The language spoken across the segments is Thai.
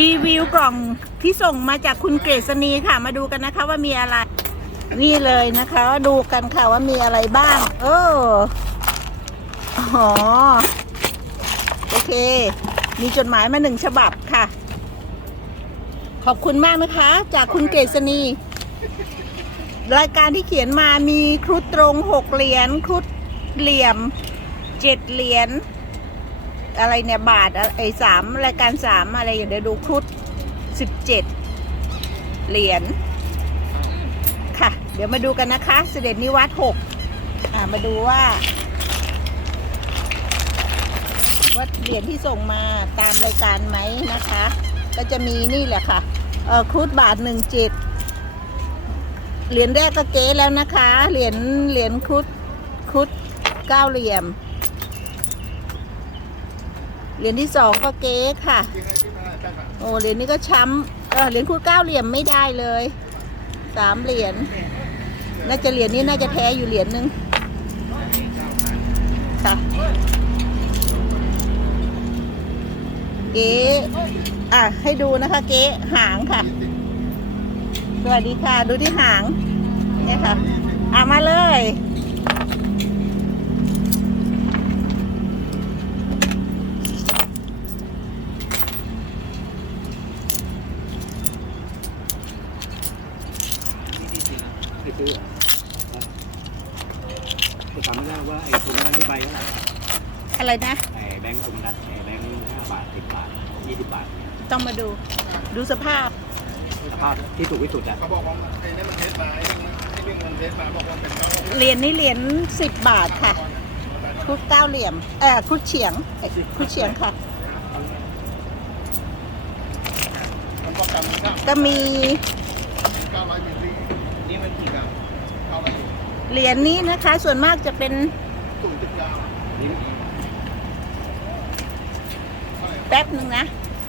รีวิวกล่องที่ส่งมาจากคุณเกษณีค่ะ มาดูกันนะคะว่ามีอะไร นี่เลยนะคะดูกันค่ะว่ามีอะไรบ้าง เอออ๋อโอเค มีจดหมายมาหนึ่งฉบับค่ะ ขอบคุณมากนะคะ จากคุณเกษณีรายการที่เขียนมามีครุฑตรงหกเหรียญครุฑเหลี่ยมเจ็ดเหรียญ อะไรเนี่ยบาทไอ้สามรายการสามอะไรอย่างเดี๋ยวดูครุฑสิบเจ็ดเหรียญค่ะ เดี๋ยวมาดูกันนะคะ เสด็จนิวัตหกอ่ามาดูว่าว่าเหรียญที่ส่งมาตามรายการไหมนะคะ ก็จะมีนี่แหละค่ะเออครุฑบาทหนึ่งเจ็ดเหรียญแรกก็เก๊แล้วนะคะ เหรียญเหรียญครุฑครุฑเก้าเหลี่ยม เหรียญที่สองก็เก๊ค่ะ โอ้เหรียญนี้ก็ช้ำเออเหรียญคูณเก้าเหลี่ยมไม่ได้เลยสามเหรียญน่าจะเหรียญนี้น่าจะแท้อยู่เหรียญหนึงค่ะเก๊อะให้ดูนะคะ เก๊หางค่ะ สวัสดีค่ะ ดูที่หางเนี่ยค่ะอะมาเลย ไป ซื้อจะจำไม่ได้ว่าไอ้ถุงนั้นนี่ใบเท่าไหร่อะไรนะ ไอ้แบงค์ถุงนั้นไอ้แบงค์ห้าบาทสิบบาทยี่สิบบาทต้องมาดู ดูสภาพ สภาพที่ถูกที่สุดอะเขาบอกว่าไอ้นี่มันเทสมาไอ้นี่มันไอ้นี่มันเทสมาบอกว่าเป็นเก้าเหรียญนี้เหรียญสิบบาทค่ะครุฑเก้าเหลี่ยมเออครุฑเฉียงครุฑเฉียงค่ะ ก็มีเก้าร้อยมิลลินี่มันกี่กรัมเก้าร้อย เหรียญนี้นะคะ ส่วนมากจะเป็นศูนย์จุดเก้านี่แป๊บหนึ่งนะ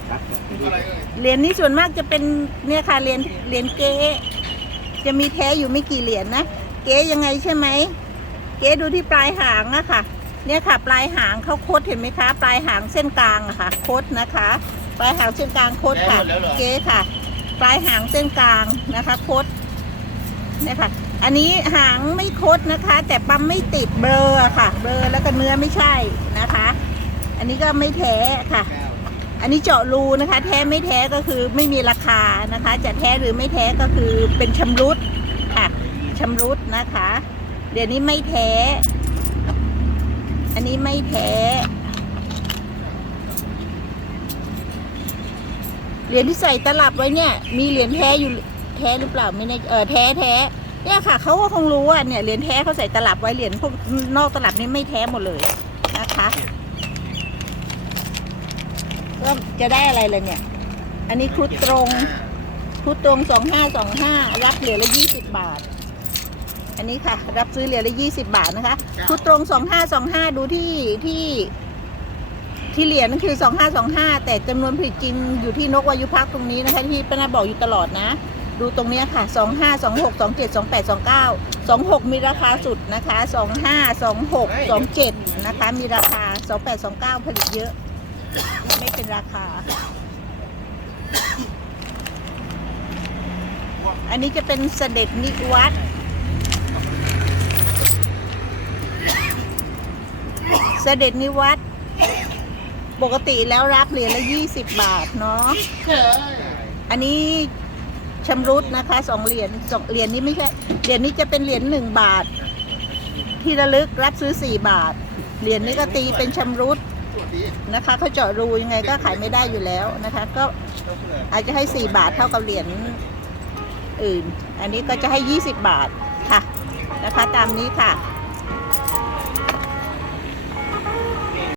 ครับอะไรเอ่ยเหรียญนี้ส่วนมากจะเป็นเนี่ยค่ะเหรียญเหรียญเก๊จะมีแท้อยู่ไม่กี่เหรียญนะเก๊ยังไงใช่ไหมเก๊ดูที่ปลายหางอะค่ะ เนี่ยค่ะ ปลายหางเขาโคดเห็นไหมคะ ปลายหางเส้นกลางอะค่ะ โคดนะคะ ปลายหางเส้นกลางโคดค่ะ เก๊ค่ะ ปลายหางเส้นกลางนะคะ โคดเนี่ยค่ะ อันนี้หางไม่คดนะคะ แต่ปั๊มไม่ติดเบลอค่ะ เบลอแล้วก็เนื้อไม่ใช่นะคะ อันนี้ก็ไม่แท้ค่ะ อันนี้เจาะรูนะคะ แท้ไม่แท้ก็คือไม่มีราคานะคะ จะแท้หรือไม่แท้ก็คือเป็นชำรุดค่ะชำรุดนะคะ เดี๋ยวนี้ไม่แท้ อันนี้ไม่แท้เหรียญที่ใส่ตลับไว้เนี่ย มีเหรียญแท้อยู่แท้หรือเปล่าไม่แน่เออแท้แท้ เนี่ยค่ะเขาก็คงรู้ว่าเนี่ยเหรียญแท้เขาใส่ตลับไว้เหรียญพวกนอกตลับนี่ไม่แท้หมดเลยนะคะก็จะได้อะไรเลยเนี่ย อันนี้ครุฑตรงครุฑตรงสองห้าสองห้ารับเหรียญละยี่สิบบาท อันนี้ค่ะ รับซื้อเหรียญละยี่สิบาทนะคะครุฑตรงสองห้าสองห้าดูที่ที่ที่เหรียญนั่นคือสองห้าสองห้าแต่จำนวนผลิตจริงอยู่ที่นกวายุพักตรงนี้นะคะที่ป้านาบอกอยู่ตลอดนะ ดูตรงเนี้ยค่ะสองห้าสองหกสองเจ็ดสองแปดสองเก้าสองหกมีราคาสุดนะคะสองห้าสองหกสองเจ็ดนะคะ มีราคาสองแปดสองเก้าผลิตเยอะ ไม่เป็นราคา อันนี้จะเป็นเสด็จนิวัตรเสด็จนิวัตรปกติแล้วรับเหรียญละยี่สิบบาทเนาะอันนี้ ชำรุดนะคะสองเหรียญสองเหรียญนี้ไม่ใช่เหรียญนี้จะเป็นเหรียญหนึ่งบาท ที่ระลึกรับซื้อสี่บาท เหรียญนี้ก็ตีเป็นชำรุดนะคะเขาเจาะรูยังไงก็ขายไม่ได้อยู่แล้วนะคะ ก็อาจจะให้สี่บาทเท่ากับเหรียญอื่น อันนี้ก็จะให้ยี่สิบบาทค่ะนะคะตามนี้ค่ะ